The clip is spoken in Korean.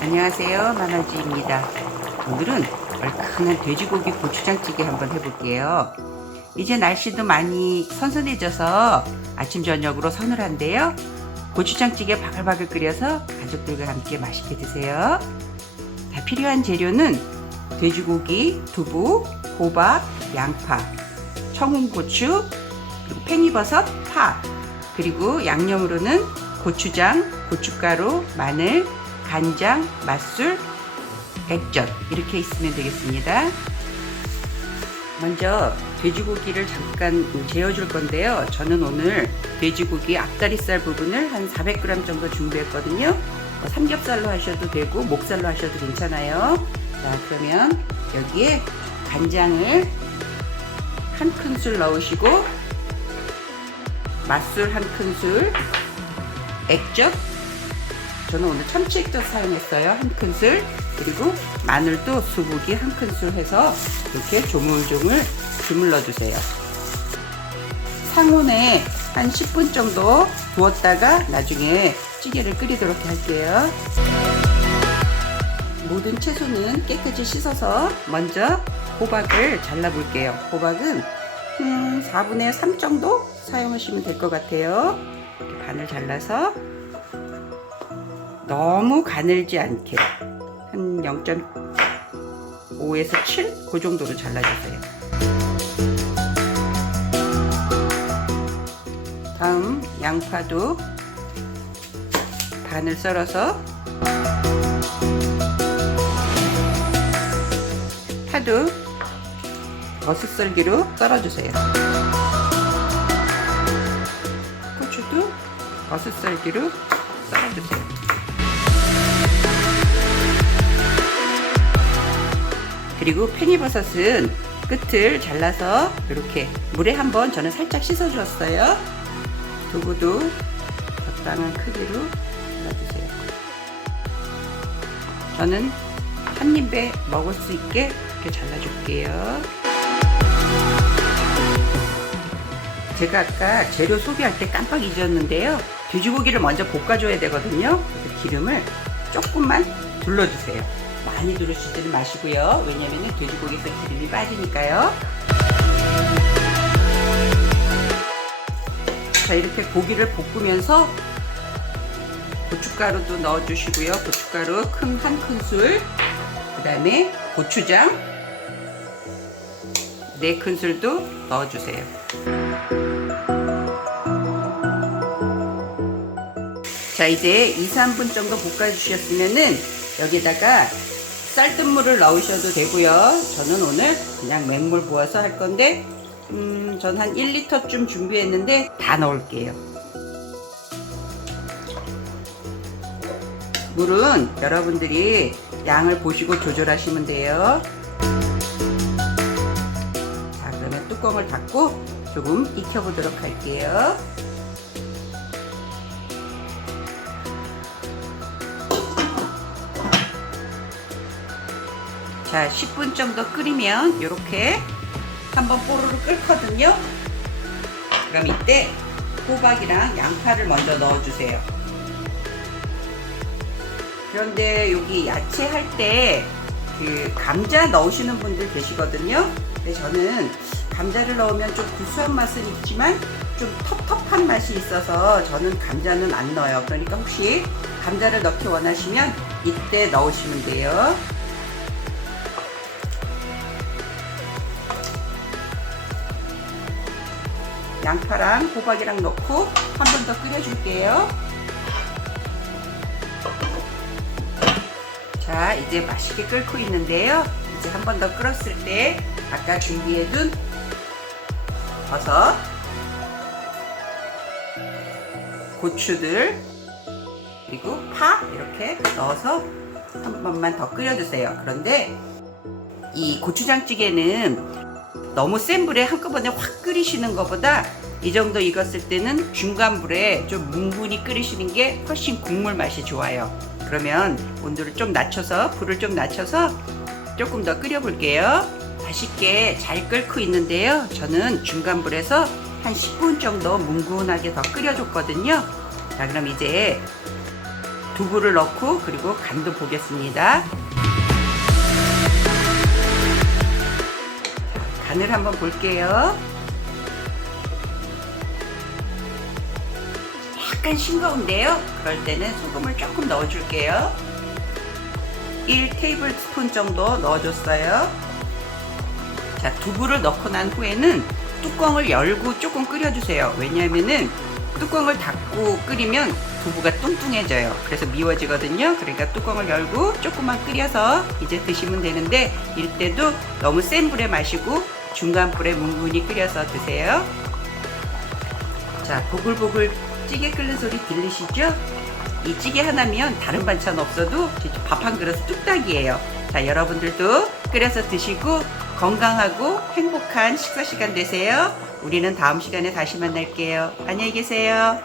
안녕하세요, 만화지입니다. 오늘은 얼큰한 돼지고기 고추장찌개 한번 해볼게요. 이제 날씨도 많이 선선해져서 아침 저녁으로 서늘한데요. 고추장찌개 바글바글 끓여서 가족들과 함께 맛있게 드세요. 다 필요한 재료는 돼지고기, 두부, 호박, 양파, 청양고추, 그리고 팽이버섯, 파, 그리고 양념으로는 고추장, 고춧가루, 마늘, 간장, 맛술, 액젓 이렇게 있으면 되겠습니다. 먼저 돼지고기를 잠깐 재워줄 건데요. 저는 오늘 돼지고기 앞다리살 부분을 한 400g 정도 준비했거든요. 삼겹살로 하셔도 되고 목살로 하셔도 괜찮아요. 자, 그러면 여기에 간장을 한 큰술 넣으시고 맛술 한 큰술, 액젓, 저는 오늘 참치 액젓 사용했어요. 한 큰술. 그리고 마늘도 수북이 한 큰술 해서 이렇게 조물조물 주물러 주세요. 상온에 한 10분 정도 두었다가 나중에 찌개를 끓이도록 할게요. 모든 채소는 깨끗이 씻어서 먼저 호박을 잘라 볼게요. 호박은 4분의 3 정도 사용하시면 될 것 같아요. 이렇게 반을 잘라서 너무 가늘지 않게 한 0.5에서 7 그 정도로 잘라주세요. 다음 양파도 반을 썰어서, 파도 버섯썰기로 썰어주세요. 고추도 버섯썰기로 썰어주세요. 그리고 팽이버섯은 끝을 잘라서 이렇게 물에 한번 저는 살짝 씻어주었어요. 두부도 적당한 크기로 잘라주세요. 저는 한 입에 먹을 수 있게 이렇게 잘라줄게요. 제가 아까 재료 소개할 때 깜빡 잊었는데요. 돼지고기를 먼저 볶아줘야 되거든요. 그래서 기름을 조금만 둘러주세요. 많이 두르시지는 마시고요. 왜냐면 돼지고기에서 기름이 빠지니까요. 자, 이렇게 고기를 볶으면서 고춧가루도 넣어주시고요. 고춧가루 한 큰술, 그 다음에 고추장 4큰술도 넣어주세요. 자, 이제 2, 3분 정도 볶아주셨으면은 여기다가 쌀뜨물을 넣으셔도 되고요. 저는 오늘 그냥 맹물 부어서 할 건데 전 한 1리터쯤 준비했는데 다 넣을게요. 물은 여러분들이 양을 보시고 조절하시면 돼요. 자, 그러면 뚜껑을 닫고 조금 익혀보도록 할게요. 자, 10분 정도 끓이면 이렇게 한번 뽀로로 끓거든요. 그럼 이때 호박이랑 양파를 먼저 넣어주세요. 그런데 여기 야채 할 때 그 감자 넣으시는 분들 계시거든요. 근데 저는 감자를 넣으면 좀 구수한 맛은 있지만 좀 텁텁한 맛이 있어서 저는 감자는 안 넣어요. 그러니까 혹시 감자를 넣기 원하시면 이때 넣으시면 돼요. 양파랑 호박이랑 넣고 한 번 더 끓여줄게요. 자, 이제 맛있게 끓고 있는데요. 이제 한 번 더 끓었을 때 아까 준비해둔 버섯, 고추들, 그리고 파 이렇게 넣어서 한 번만 더 끓여주세요. 그런데 이 고추장찌개는 너무 센 불에 한꺼번에 확 끓이시는 것보다 이 정도 익었을 때는 중간 불에 좀 뭉근히 끓이시는 게 훨씬 국물 맛이 좋아요. 그러면 온도를 좀 낮춰서, 불을 좀 낮춰서 조금 더 끓여 볼게요. 맛있게 잘 끓고 있는데요. 저는 중간 불에서 한 10분 정도 뭉근하게 더 끓여줬거든요. 자, 그럼 이제 두부를 넣고 그리고 간도 보겠습니다. 간을 한번 볼게요. 약간 싱거운데요. 그럴 때는 소금을 조금 넣어줄게요. 1테이블스푼 정도 넣어줬어요. 자, 두부를 넣고 난 후에는 뚜껑을 열고 조금 끓여주세요. 왜냐하면은 뚜껑을 닫고 끓이면 두부가 뚱뚱해져요. 그래서 미워지거든요. 그러니까 뚜껑을 열고 조금만 끓여서 이제 드시면 되는데, 이때도 너무 센 불에 마시고 중간 불에 뭉근히 끓여서 드세요. 자, 보글보글 찌개 끓는 소리 들리시죠? 이 찌개 하나면 다른 반찬 없어도 밥 한 그릇 뚝딱이에요. 자, 여러분들도 끓여서 드시고 건강하고 행복한 식사 시간 되세요. 우리는 다음 시간에 다시 만날게요. 안녕히 계세요.